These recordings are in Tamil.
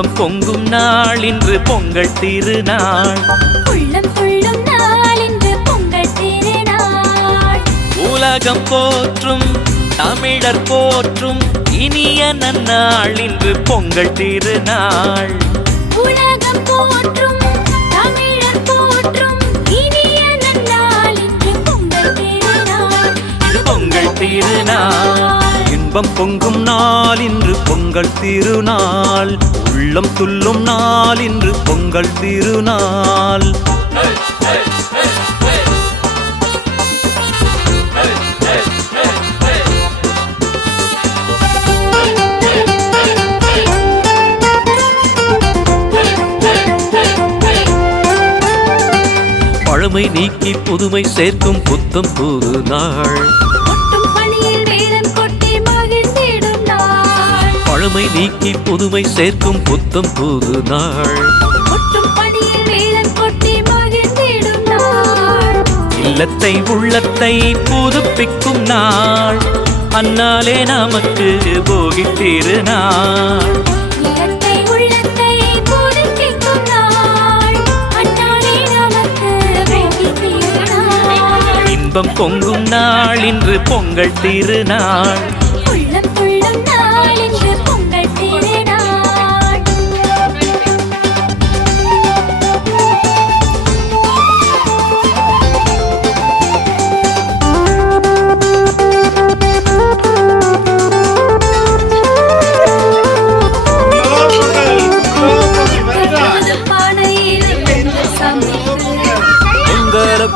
இன்பம் பொங்கும் நாள் இன்று பொங்கல் திருநாள். உலகம் போற்றும் தமிழர் போற்றும் இனிய நன்னாள் இன்று பொங்கல் திருநாள். உலகம் போற்றும் இன்பம் பொங்கும் நாள் இன்று பொங்கல் திருநாள். உள்ளம் துள்ளும் நாள் இன்று பொங்கல் திருநாள். பழமை நீக்கி புதுமை சேர்க்கும் புத்தம் புது நாள் பழமை நீக்கி புதுமை சேர்க்கும் புத்தம் புது நாள். இல்லத்தை உள்ளத்தை புதுப்பிக்கும் நாள். அந்நாளே நமக்கு போகி திருநாள். இன்பம் பொங்கும் நாள் இன்று பொங்கல் திருநாள்.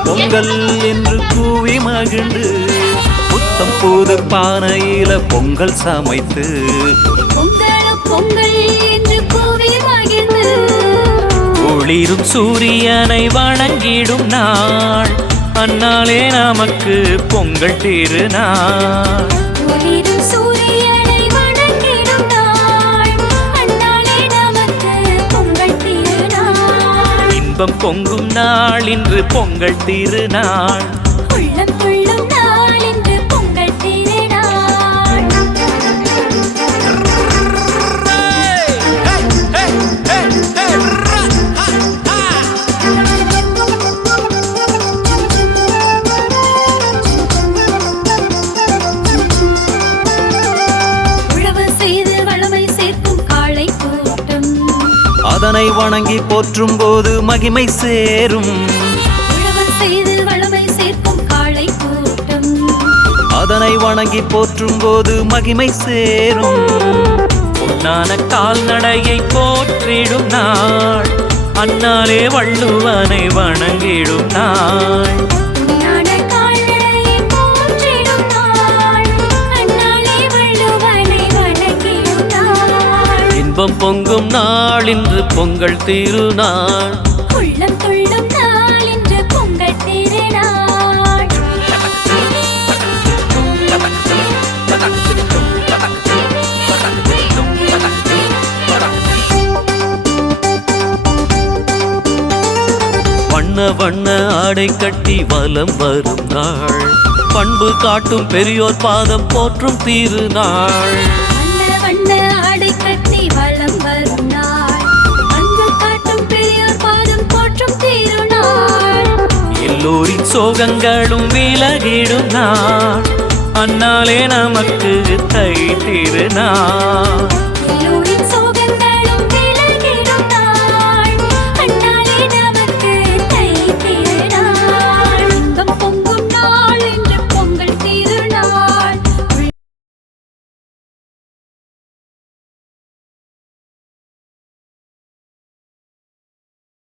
பொங்கல என்று கூவி மகிழ்ந்து புத்தம் புது பானையில பொங்கல் சமைத்து ஒளிரும் சூரியனை வணங்கிடும் நாள். அந்நாளே நமக்கு பொங்கல் திருநாள். இன்பம் பொங்கும் நாள் இன்று பொங்கல் திருநாள். நாள் செய்து வளமை சேர்க்கும் காளை அதனை வணங்கி போற்றும் போது மகிமை சேரும். அதனை வணங்கி போற்றும் போது மகிமை சேரும். பொன்னான கால்நடையை போற்றிடும் நாள். அந்நாளே வள்ளுவனை வணங்கிடும் நாள். இன்பம் பொங்கும் நாள் இன்று பொங்கல் திருநாள். உள்ளம் துள்ளும் நாள் இன்று பொங்கல் திருநாள். வண்ண வண்ண ஆடை கட்டி வலம் வரும் நாள். பண்பு காட்டும் பெரியோர் பாதம் போற்றும் திருநாள். சோகங்களும் விலகிடும் நான். அன்னாலே நமக்கு தை திருநாள்.